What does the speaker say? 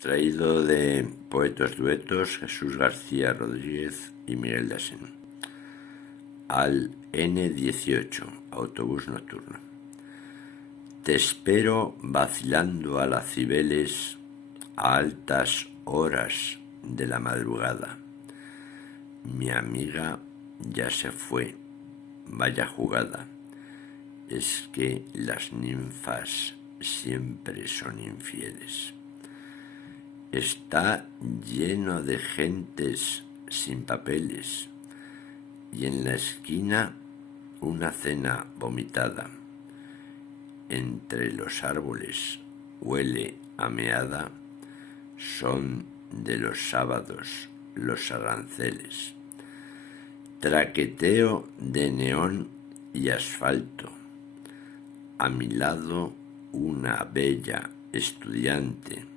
Traído de Poetos Duetos, Jesús García Rodríguez y Miguel Dasen. Al N18, autobús nocturno. Te espero vacilando a las Cibeles a altas horas de la madrugada. Mi amiga ya se fue, vaya jugada. Es que las ninfas siempre son infieles. Está lleno de gentes sin papeles y en la esquina una cena vomitada. Entre los árboles huele a meada, son de los sábados los aranceles. Traqueteo de neón y asfalto. A mi lado una bella estudiante